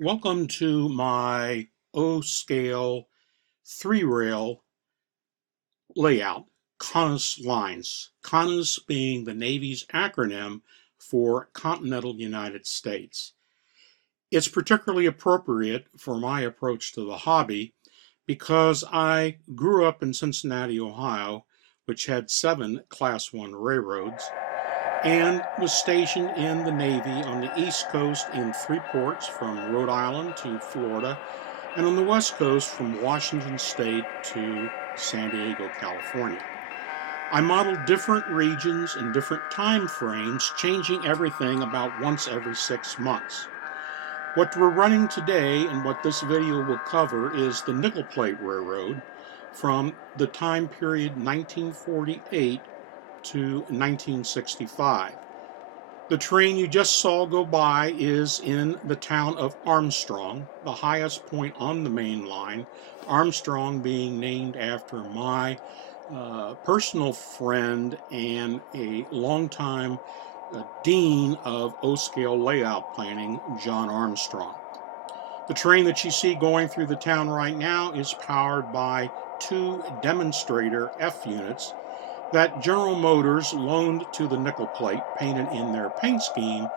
Welcome to my O-scale three-rail layout, CONUS lines. CONUS being the Navy's acronym for Continental United States. It's particularly appropriate for my approach to the hobby because I grew up in Cincinnati, Ohio, which had 7 Class 1 railroads, and was stationed in the Navy on the East Coast in 3 ports from Rhode Island to Florida, and on the West Coast from Washington State to San Diego, California. I modeled different regions and different time frames, changing everything about once every 6 months. What we're running today and what this video will cover is the Nickel Plate Railroad from the time period 1948 to 1965. The train you just saw go by is in the town of Armstrong, the highest point on the main line, Armstrong being named after my personal friend and a longtime dean of O-scale layout planning, John Armstrong. The train that you see going through the town right now is powered by 2 demonstrator F units that General Motors loaned to the Nickel Plate, painted in their paint scheme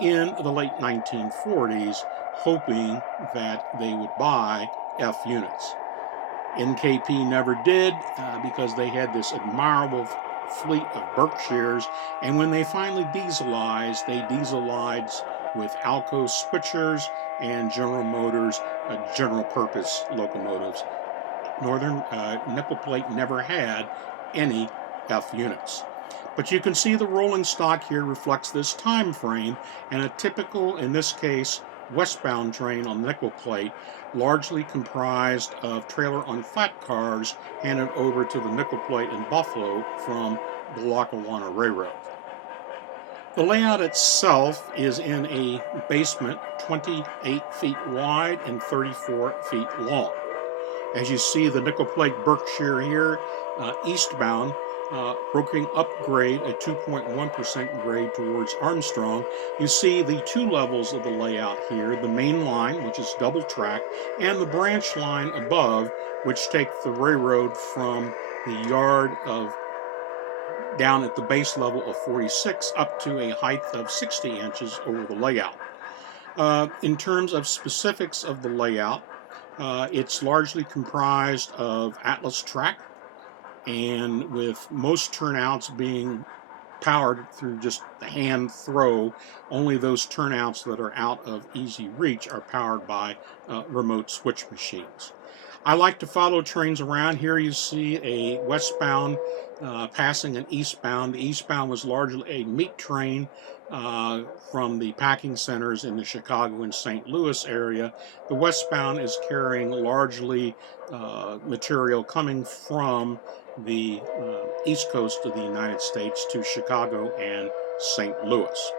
in the late 1940s, hoping that they would buy F units. NKP never did because they had this admirable fleet of Berkshires, and when they finally dieselized, they dieselized with Alco switchers and General Motors general purpose locomotives. Northern Nickel Plate never had any F units. But you can see the rolling stock here reflects this time frame, and a typical, in this case, westbound train on Nickel Plate, largely comprised of trailer on flat cars handed over to the Nickel Plate in Buffalo from the Lackawanna Railroad. The layout itself is in a basement 28 feet wide and 34 feet long. As you see the Nickel Plate Berkshire here, eastbound, broken up grade, a 2.1% grade towards Armstrong. You see the 2 levels of the layout here, the main line, which is double track, and the branch line above, which take the railroad from the yard of down at the base level of 46 up to a height of 60 inches over the layout. In terms of specifics of the layout, it's largely comprised of Atlas track, and with most turnouts being powered through just the hand throw, only those turnouts that are out of easy reach are powered by remote switch machines. I like to follow trains around. Here you see a westbound passing an eastbound. The eastbound was largely a meat train from the packing centers in the Chicago and St. Louis area. The westbound is carrying largely material coming from the east coast of the United States to Chicago and St. Louis.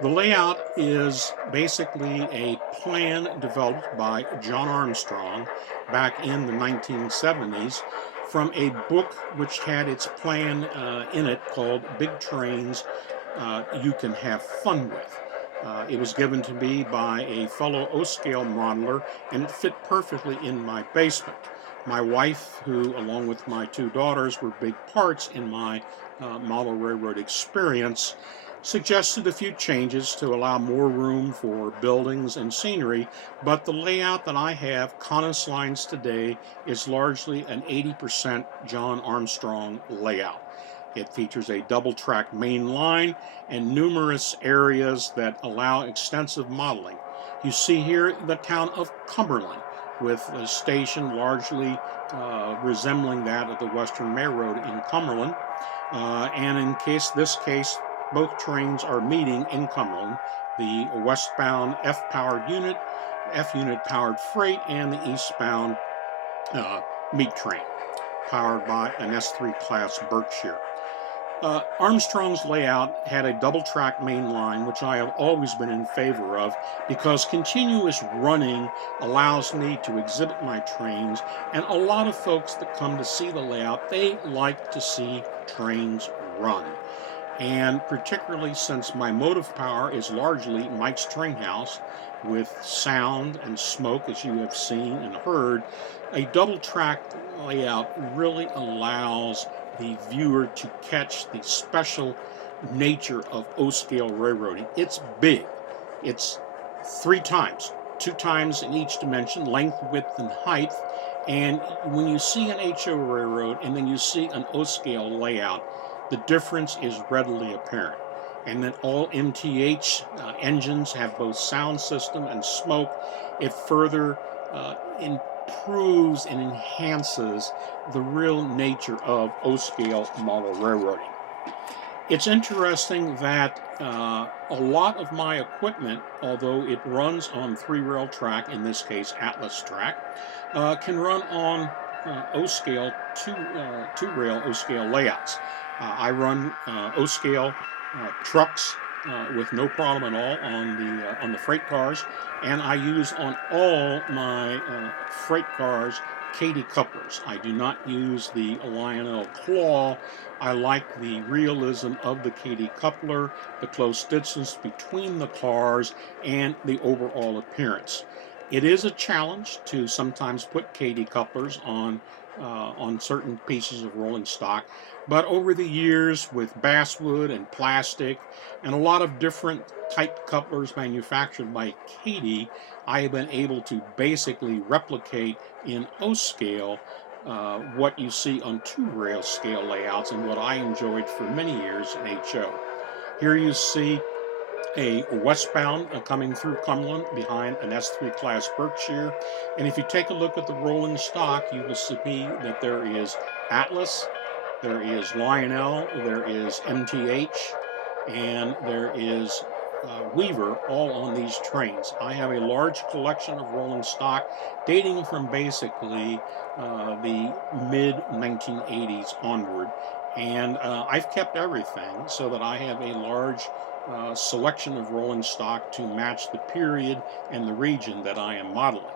The layout is basically a plan developed by John Armstrong back in the 1970s from a book which had its plan in it called Big Trains You Can Have Fun With. It was given to me by a fellow O-scale modeler, and it fit perfectly in my basement. My wife, who along with my 2 daughters were big parts in my model railroad experience, suggested a few changes to allow more room for buildings and scenery, but the layout that I have, CONUS lines today, is largely an 80% John Armstrong layout. It features a double-track main line and numerous areas that allow extensive modeling. You see here the town of Cumberland, with a station largely resembling that of the Western Railroad in Cumberland. And in this case, both trains are meeting in Cumberland, the westbound F-powered unit, F-unit powered freight, and the eastbound meat train, powered by an S3 class Berkshire. Armstrong's layout had a double-track main line, which I have always been in favor of because continuous running allows me to exhibit my trains, and a lot of folks that come to see the layout, they like to see trains run. And particularly since my motive power is largely Mike's train house with sound and smoke, as you have seen and heard, a double track layout really allows the viewer to catch the special nature of O-scale railroading. It's big. It's three times, two times in each dimension, length, width, and height. And when you see an HO railroad and then you see an O-scale layout, the difference is readily apparent. And then all MTH engines have both sound system and smoke. It further improves and enhances the real nature of O-scale model railroading. It's interesting that a lot of my equipment, although it runs on three-rail track, in this case Atlas track, can run on O-scale, two-rail O-scale layouts. I run O-scale trucks with no problem at all on the freight cars, and I use on all my freight cars Katy couplers. I do not use the Lionel claw. I like the realism of the Katy coupler, the close distance between the cars, and the overall appearance. It is a challenge to sometimes put Katy couplers on certain pieces of rolling stock, but over the years with basswood and plastic and a lot of different type couplers manufactured by Katy, I have been able to basically replicate in O-scale what you see on two-rail scale layouts and what I enjoyed for many years in HO. Here you see a westbound coming through Cumberland behind an S3 class Berkshire. And if you take a look at the rolling stock, you will see that there is Atlas, there is Lionel, there is MTH, and there is Weaver, all on these trains. I have a large collection of rolling stock dating from basically the mid 1980s onward. And I've kept everything so that I have a large selection of rolling stock to match the period and the region that I am modeling.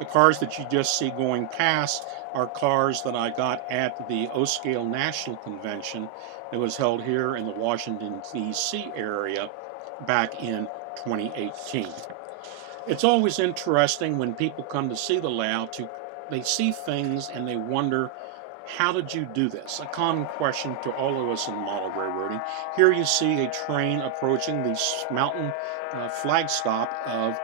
The cars that you just see going past are cars that I got at the O-Scale National Convention that was held here in the Washington, D.C. area back in 2018. It's always interesting when people come to see the layout, they see things and they wonder, how did you do this? A common question to all of us in model railroading. Here you see a train approaching the mountain flag stop of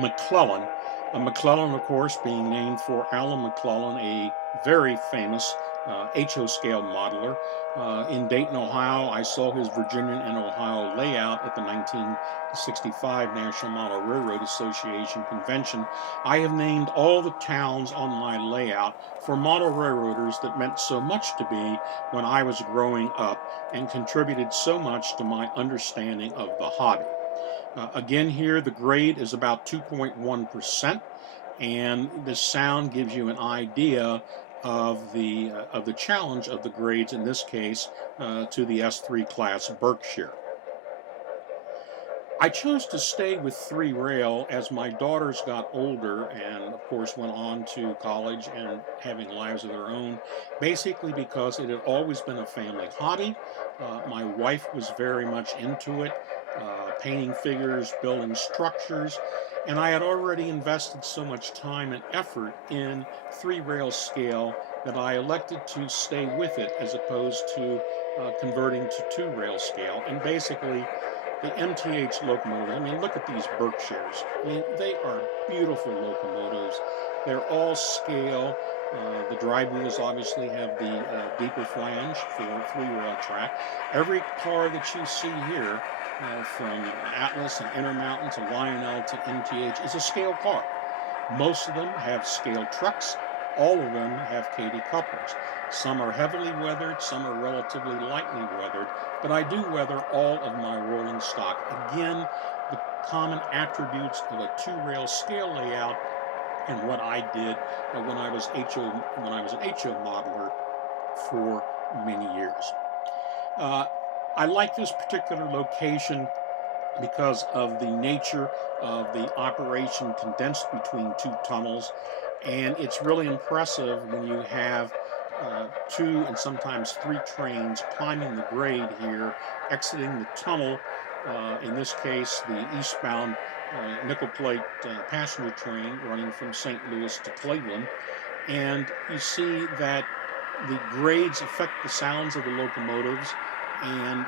McClellan. McClellan, of course, being named for Alan McClellan, a very famous HO scale modeler. In Dayton, Ohio, I saw his Virginia and Ohio layout at the 1965 National Model Railroad Association Convention. I have named all the towns on my layout for model railroaders that meant so much to me when I was growing up and contributed so much to my understanding of the hobby. Again here, the grade is about 2.1%, and the sound gives you an idea of the challenge of the grades, in this case, to the S3 class Berkshire. I chose to stay with three rail as my daughters got older and of course went on to college and having lives of their own, basically because it had always been a family hobby. My wife was very much into it, painting figures, building structures, and I had already invested so much time and effort in three rail scale that I elected to stay with it as opposed to converting to two rail scale. And basically the MTH locomotives, I mean, look at these Berkshires. I mean, they are beautiful locomotives. They're all scale. The drive wheels obviously have the deeper flange for three-rail track. Every car that you see here, from Atlas and Intermountain to Lionel to MTH, is a scale car. Most of them have scale trucks. All of them have Katy couplers. Some are heavily weathered, some are relatively lightly weathered, but I do weather all of my rolling stock. Again, the common attributes of a two-rail scale layout and what I did when I was an HO modeler for many years. I like this particular location because of the nature of the operation condensed between two tunnels, and it's really impressive when you have 2 and sometimes 3 trains climbing the grade here, exiting the tunnel, in this case the eastbound nickel plate passenger train running from St. Louis to Cleveland. And you see that the grades affect the sounds of the locomotives, and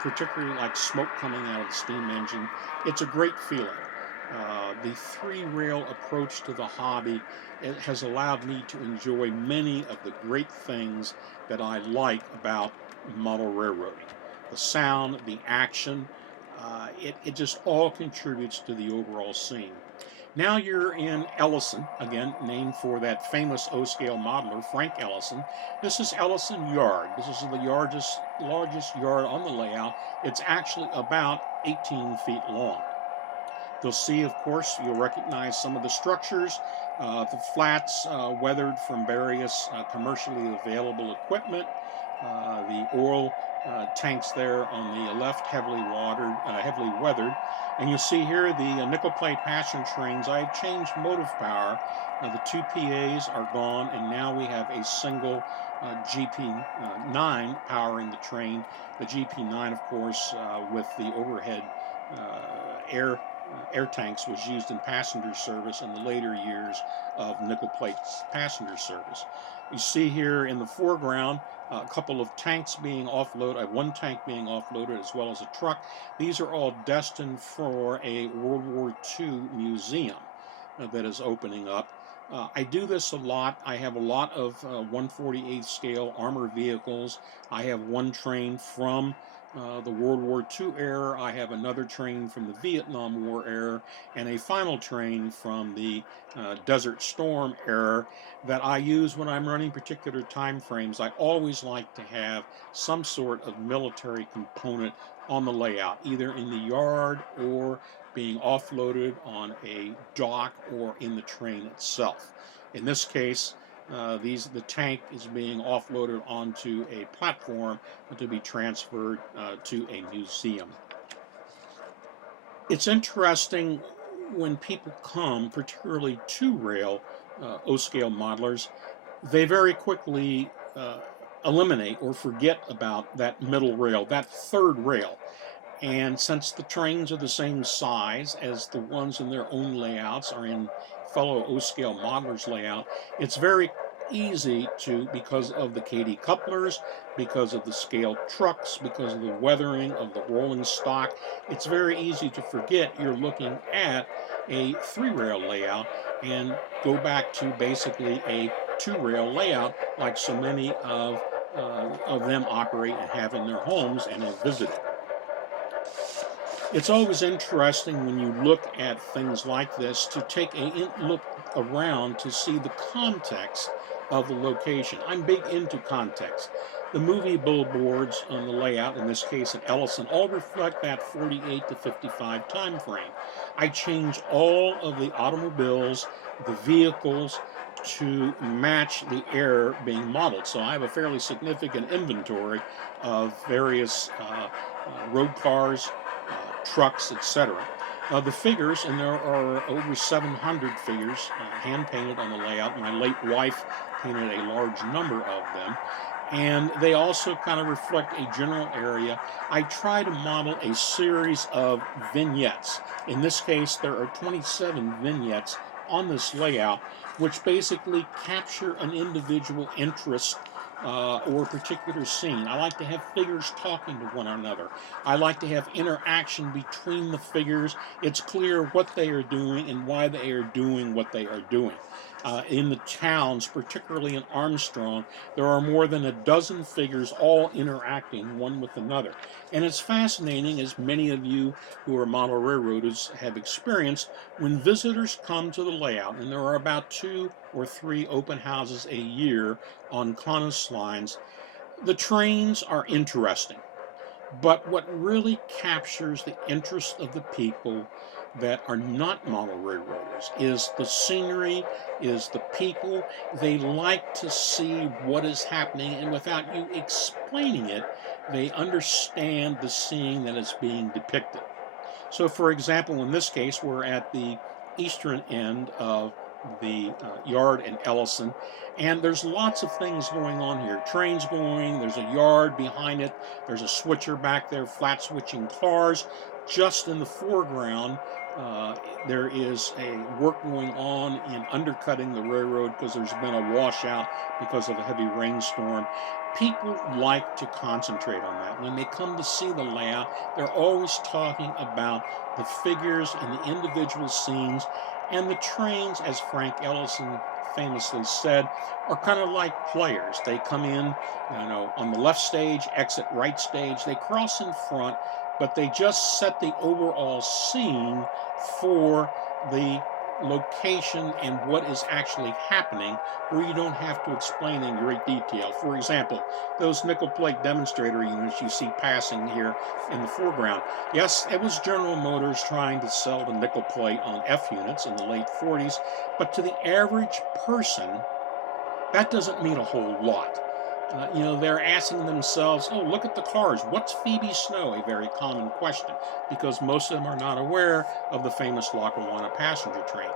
particularly like smoke coming out of the steam engine. It's a great feeling. The three-rail approach to the hobby, it has allowed me to enjoy many of the great things that I like about model railroading. The sound, the action, it just all contributes to the overall scene. Now you're in Ellison, again, named for that famous O-scale modeler, Frank Ellison. This is Ellison Yard. This is the largest yard on the layout. It's actually about 18 feet long. You'll see, of course, you'll recognize some of the structures, the flats weathered from various commercially available equipment, the oil tanks there on the left heavily weathered. And you'll see here the nickel plate passenger trains. I've changed motive power. The two PAs are gone, and now we have a single GP9 powering the train. The GP9, of course, with the overhead air tanks, was used in passenger service in the later years of nickel plate passenger service. You see here in the foreground a couple of tanks being offloaded, one tank being offloaded, as well as a truck. These are all destined for a World War II museum that is opening up. I do this a lot. I have a lot of 1/48 scale armored vehicles. I have one train from the World War II era. I have another train from the Vietnam War era, and a final train from the Desert Storm era that I use when I'm running particular time frames. I always like to have some sort of military component on the layout, either in the yard or being offloaded on a dock or in the train itself. In this case, the tank is being offloaded onto a platform to be transferred to a museum. It's interesting when people come, particularly two-rail O-scale modelers, they very quickly eliminate or forget about that middle rail, that third rail. And since the trains are the same size as the ones in their own layouts or in fellow O-scale modelers' layout, it's very easy to, because of the KD couplers, because of the scale trucks, because of the weathering of the rolling stock, it's very easy to forget you're looking at a three-rail layout and go back to basically a two-rail layout like so many of them operate and have in their homes and have visited. It's always interesting when you look at things like this to take a look around to see the context of the location. I'm big into context. The movie billboards on the layout, in this case at Ellison, all reflect that 48 to 55 time frame. I change all of the automobiles, the vehicles, to match the era being modeled. So I have a fairly significant inventory of various road cars, trucks, etc. The figures, and there are over 700 figures hand-painted on the layout. My late wife painted a large number of them. And they also kind of reflect a general area. I try to model a series of vignettes. In this case, there are 27 vignettes on this layout, which basically capture an individual interest or a particular scene. I like to have figures talking to one another. I like to have interaction between the figures. It's clear what they are doing and why they are doing what they are doing. In the towns, particularly in Armstrong, there are more than a dozen figures all interacting one with another. And it's fascinating, as many of you who are model railroaders have experienced, when visitors come to the layout, and there are about 2 or 3 open houses a year on CONUS lines, the trains are interesting. But what really captures the interest of the people that are not model railroaders is the scenery, is the people. They like to see what is happening, and without you explaining it, they understand the scene that is being depicted. So for example, in this case, we're at the eastern end of the yard in Ellison. And there's lots of things going on here. Trains going, there's a yard behind it, there's a switcher back there, flat switching cars. Just in the foreground, uh, there is a work going on in undercutting the railroad because there's been a washout because of a heavy rainstorm. People like to concentrate on that. When they come to see the layout, they're always talking about the figures and the individual scenes, and the trains, as Frank Ellison famously said, are kind of like players. They come in, on the left stage, exit right stage, they cross in front, but they just set the overall scene for the location and what is actually happening, where you don't have to explain in great detail. For example, those nickel plate demonstrator units you see passing here in the foreground. Yes, it was General Motors trying to sell the nickel plate on F units in the late 40s, but to the average person, that doesn't mean a whole lot. They're asking themselves, oh, look at the cars. What's Phoebe Snow? A very common question, because most of them are not aware of the famous Lackawanna passenger train.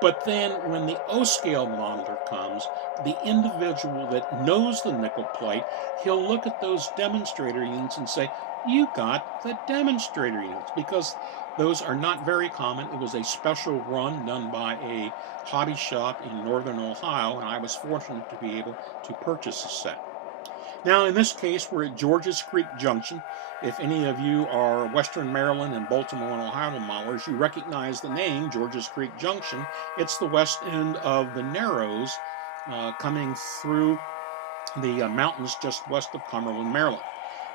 But then when the O-scale monitor comes, the individual that knows the nickel plate, he'll look at those demonstrator units and say, you got the demonstrator units, because those are not very common. It was a special run done by a hobby shop in northern Ohio, and I was fortunate to be able to purchase a set. Now, in this case, we're at Georges Creek Junction. If any of you are Western Maryland and Baltimore and Ohio modelers, you recognize the name Georges Creek Junction. It's the west end of the Narrows, coming through the mountains just west of Cumberland, Maryland.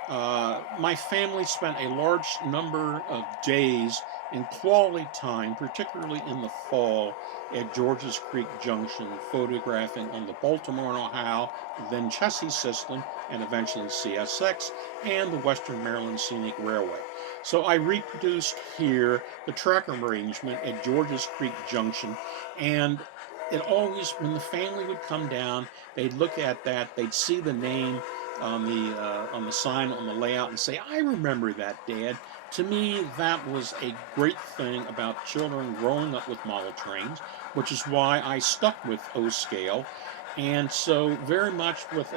My family spent a large number of days in quality time, particularly in the fall, at Georges Creek Junction, photographing on the Baltimore and Ohio, then Chessie system, and eventually CSX, and the Western Maryland Scenic Railway. So I reproduced here the track arrangement at Georges Creek Junction, and it always, when the family would come down, they'd look at that, they'd see the name on the sign on the layout and say, I remember that, Dad. To me, that was a great thing about children growing up with model trains, which is why I stuck with O-scale. And so very much with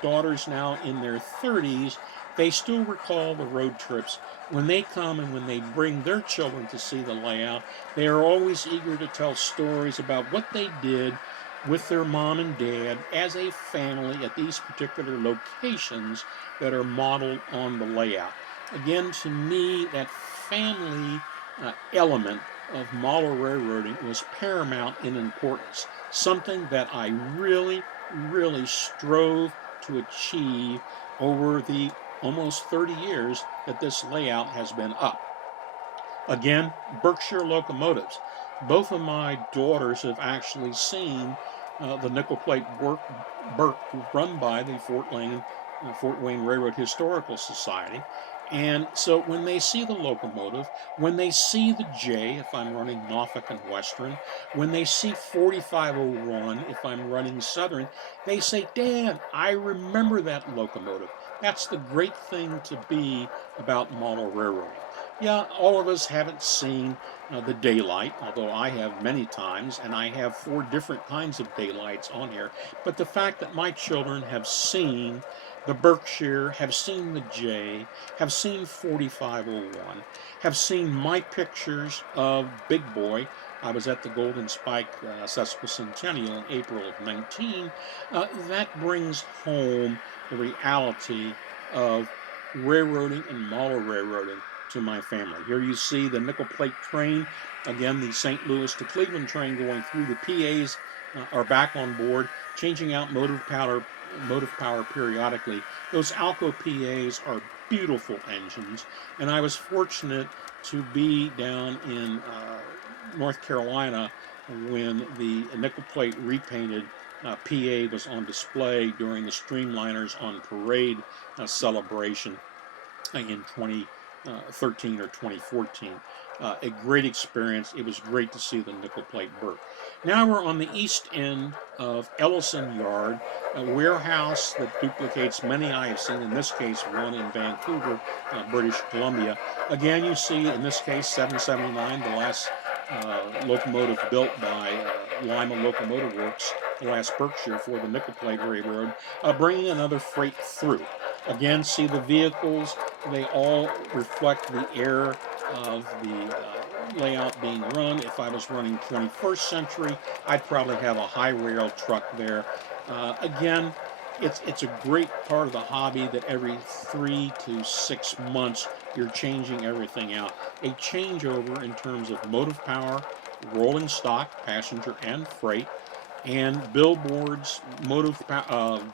daughters now in their 30s, they still recall the road trips. When they come and when they bring their children to see the layout, they are always eager to tell stories about what they did with their mom and dad as a family at these particular locations that are modeled on the layout. Again, to me, that family element of model railroading was paramount in importance, something that I really, really strove to achieve over the almost 30 years that this layout has been up. Again, Berkshire locomotives. Both of my daughters have actually seen the nickel plate Burke run by the Fort Wayne Railroad Historical Society. And so when they see the locomotive, when they see the J, if I'm running Norfolk and Western, when they see 4501, if I'm running Southern, they say, Dad, I remember that locomotive. That's the great thing to be about model railroading. Yeah, all of us haven't seen the daylight, although I have many times, and I have 4 different kinds of daylights on here. But the fact that my children have seen the Berkshire, have seen the J, have seen 4501, have seen my pictures of Big Boy. I was at the Golden Spike Sesquicentennial in April of 19. That brings home the reality of railroading and model railroading to my family. Here you see the nickel plate train. Again, the St. Louis to Cleveland train going through. The PAs are back on board, changing out motive power periodically. Those Alco PAs are beautiful engines, and I was fortunate to be down in North Carolina when the nickel plate repainted PA was on display during the Streamliners on Parade celebration in 2013 or 2014. A great experience. It was great to see the nickel plate Burke. Now we're on the east end of Ellison Yard, a warehouse that duplicates many I have seen, in this case one in Vancouver, British Columbia. Again, you see in this case 779, the last locomotive built by Lima Locomotive Works, the last Berkshire for the Nickel Plate Railroad, bringing another freight through. Again, see the vehicles, they all reflect the era of the layout being run. If I was running 21st century, I'd probably have a high rail truck there. Again, it's a great part of the hobby that every 3 to 6 months you're changing everything out. A changeover in terms of motive power, rolling stock, passenger and freight, and billboards, motive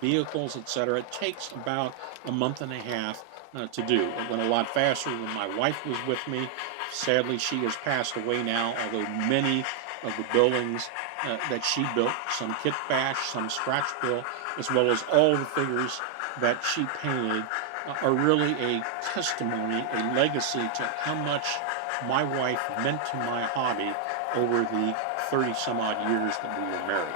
vehicles, etc. It takes about a month and a half to do. It went a lot faster when my wife was with me. Sadly, she has passed away now, although many of the buildings that she built, some kit bash, some scratch built, as well as all the figures that she painted, are really a testimony, a legacy to how much my wife meant to my hobby over the 30 some odd years that we were married.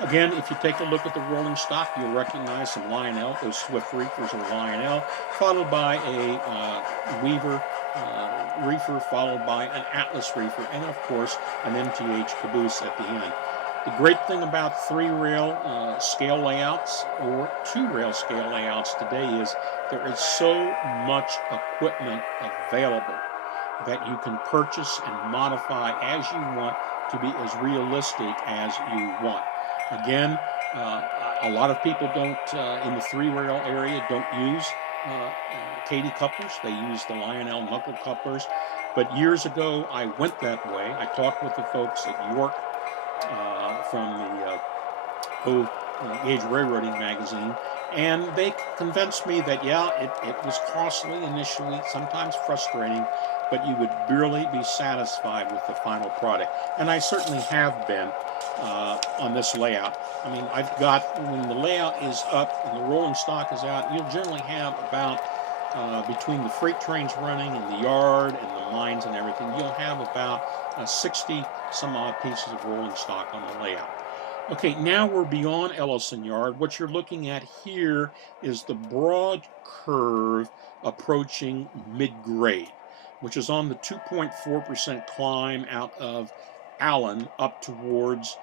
Again, if you take a look at the rolling stock, you'll recognize some Lionel. Those Swift reefers are Lionel, followed by a Weaver reefer, followed by an Atlas reefer, and of course an MTH caboose at the end. The great thing about 3-rail scale layouts or 2-rail scale layouts today is there is so much equipment available that you can purchase and modify as you want to be as realistic as you want. Again, a lot of people don't, in the 3-rail area, don't use Katy couplers. They use the Lionel knuckle couplers. But years ago, I went that way. I talked with the folks at York from the Gauge Railroading magazine, and they convinced me that, yeah, it was costly initially, sometimes frustrating, but you would really be satisfied with the final product. And I certainly have been on this layout. I mean, I've got, when the layout is up and the rolling stock is out, you'll generally have about, between the freight trains running and the yard and the mines and everything, you'll have about 60 some odd pieces of rolling stock on the layout. Okay, now we're beyond Ellison Yard. What you're looking at here is the broad curve approaching mid-grade, which is on the 2.4% climb out of Allen up towards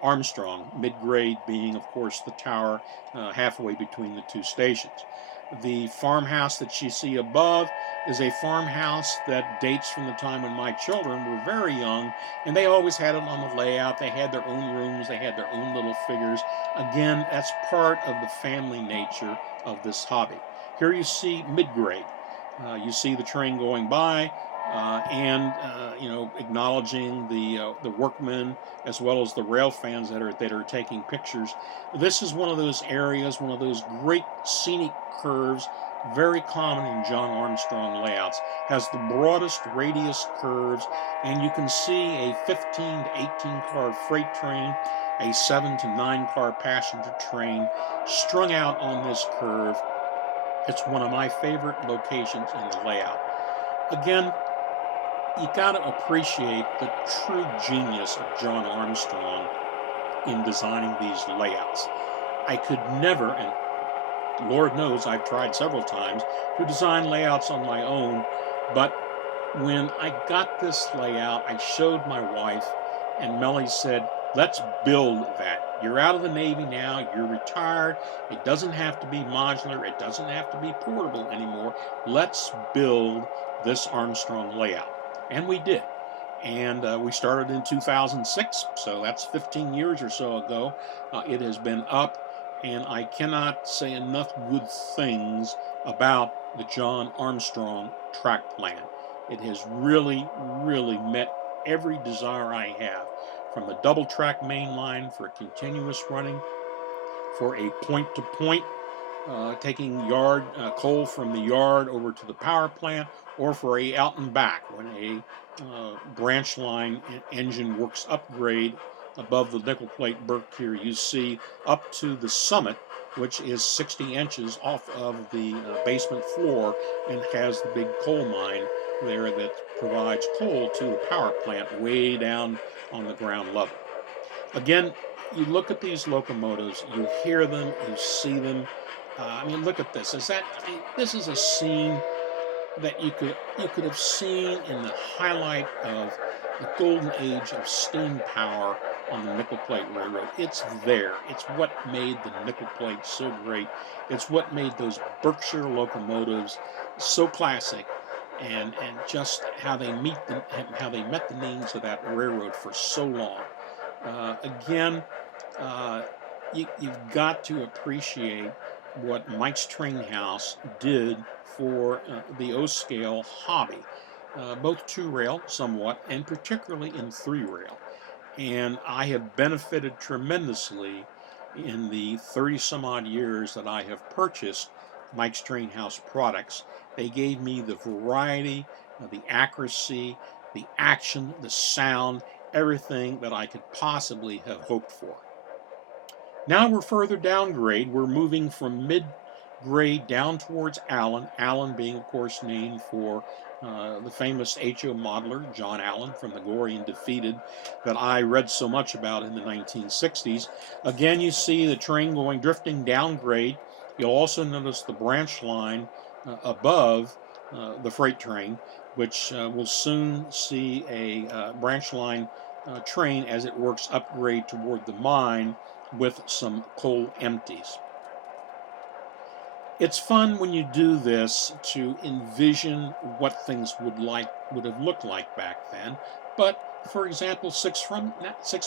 Armstrong, mid-grade being, of course, the tower halfway between the two stations. The farmhouse that you see above is a farmhouse that dates from the time when my children were very young, and they always had it on the layout. They had their own rooms, they had their own little figures. Again, that's part of the family nature of this hobby. Here you see mid-grade. You see the train going by, and acknowledging the workmen as well as the rail fans that are taking pictures. This is one of those areas, one of those great scenic curves, very common in John Armstrong layouts. Has the broadest radius curves, and you can see a 15 to 18 car freight train, a 7 to 9 car passenger train strung out on this curve. It's one of my favorite locations in the layout. Again, you got to appreciate the true genius of John Armstrong in designing these layouts. I could never, and Lord knows I've tried several times, to design layouts on my own, but when I got this layout, I showed my wife, and Melly said, let's build that. You're out of the Navy now, you're retired, it doesn't have to be modular, it doesn't have to be portable anymore. Let's build this Armstrong layout. And we did. And we started in 2006, so that's 15 years or so ago. It has been up, and I cannot say enough good things about the John Armstrong track plan. It has really, really met every desire I have, from a double track main line for continuous running, for a point-to-point, taking yard coal from the yard over to the power plant, or for a out and back when a branch line engine works upgrade above the nickel plate Berkshire. You see up to the summit, which is 60 inches off of the basement floor and has the big coal mine there that provides coal to the power plant way down on the ground level. Again, you look at these locomotives, you hear them, you see them. I mean, look at this. This is a scene that you could have seen in the highlight of the golden age of steam power on the nickel plate railroad. It's there. It's what made the nickel plate so great. It's what made those Berkshire locomotives so classic, and just how they met the needs of that railroad for so long. Again, uh, you've got to appreciate what Mike's Train House did for the O scale hobby, both two rail somewhat, and particularly in three rail. And I have benefited tremendously in the 30 some odd years that I have purchased Mike's Train House products. They gave me the variety, the accuracy, the action, the sound, everything that I could possibly have hoped for. Now we're further downgrade. We're moving from mid-grade down towards Allen. Allen being, of course, named for the famous HO modeler, John Allen from the Gory and Defeated, that I read so much about in the 1960s. Again, you see the train drifting downgrade. You'll also notice the branch line above the freight train, which will soon see a branch line train as it works upgrade toward the mine with some coal empties. It's fun when you do this to envision what things would have looked like back then. But for example, 6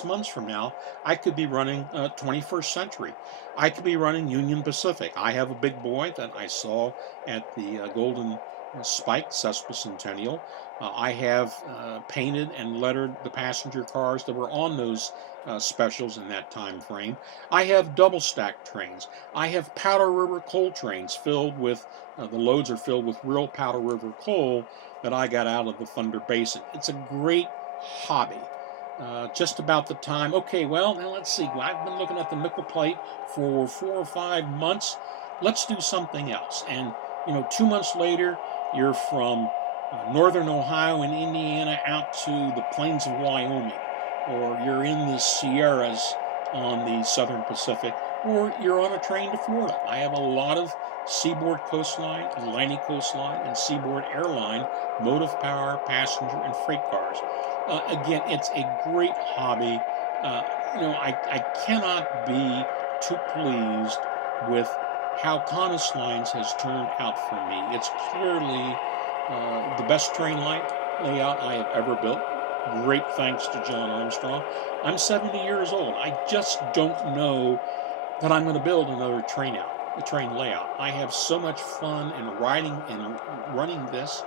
months from now, I could be running 21st century. I could be running Union Pacific. I have a big boy that I saw at the Golden Spike Sesquicentennial. I have painted and lettered the passenger cars that were on those specials in that time frame. I have double stack trains. I have Powder River coal trains filled with, the loads are filled with real Powder River coal that I got out of the Thunder Basin. It's a great hobby. Just about the time, okay, well, now let's see. I've been looking at the nickel plate for 4 or 5 months. Let's do something else. And, 2 months later, you're from northern Ohio and Indiana out to the plains of Wyoming, or you're in the Sierras on the Southern Pacific, or you're on a train to Florida. I have a lot of seaboard coastline, Atlantic coastline, and seaboard airline motive power, passenger, and freight cars. Again, it's a great hobby. I cannot be too pleased with how CONUS Lines has turned out for me. It's clearly the best train layout I have ever built. Great thanks to John Armstrong. I'm 70 years old. I just don't know that I'm going to build another train layout. I have so much fun in riding and running this,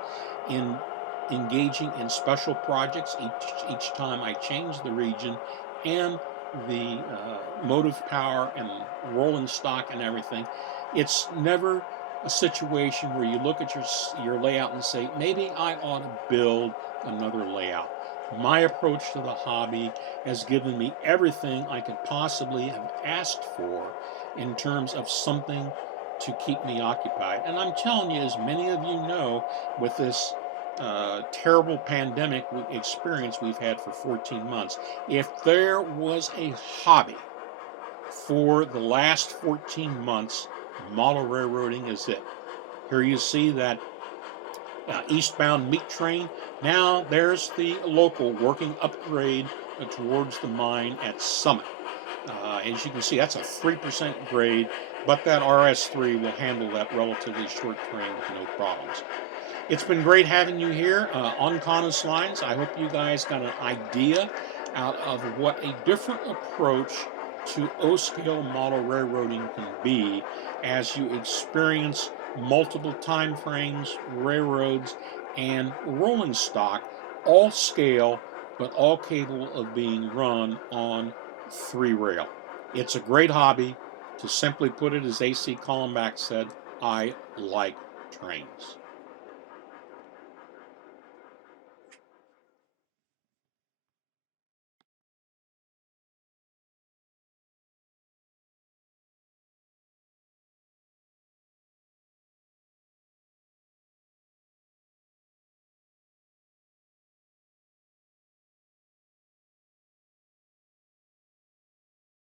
in engaging in special projects each time I change the region, and the motive power and rolling stock and everything. It's never a situation where you look at your layout and say, maybe I ought to build another layout. My approach to the hobby has given me everything I could possibly have asked for in terms of something to keep me occupied. And I'm telling you, as many of you know, with this terrible pandemic experience we've had for 14 months, if there was a hobby for the last 14 months, model railroading is it. Here you see that eastbound meat train. Now there's the local working upgrade towards the mine at Summit. As you can see, that's a 3% grade, but that RS3 will handle that relatively short train with no problems. It's been great having you here on CONUS Lines. I hope you guys got an idea out of what a different approach to O-scale model railroading can be as you experience multiple time frames, railroads, and rolling stock, all scale, but all capable of being run on 3 rail. It's a great hobby. To simply put it, as A.C. Collenbach said, I like trains.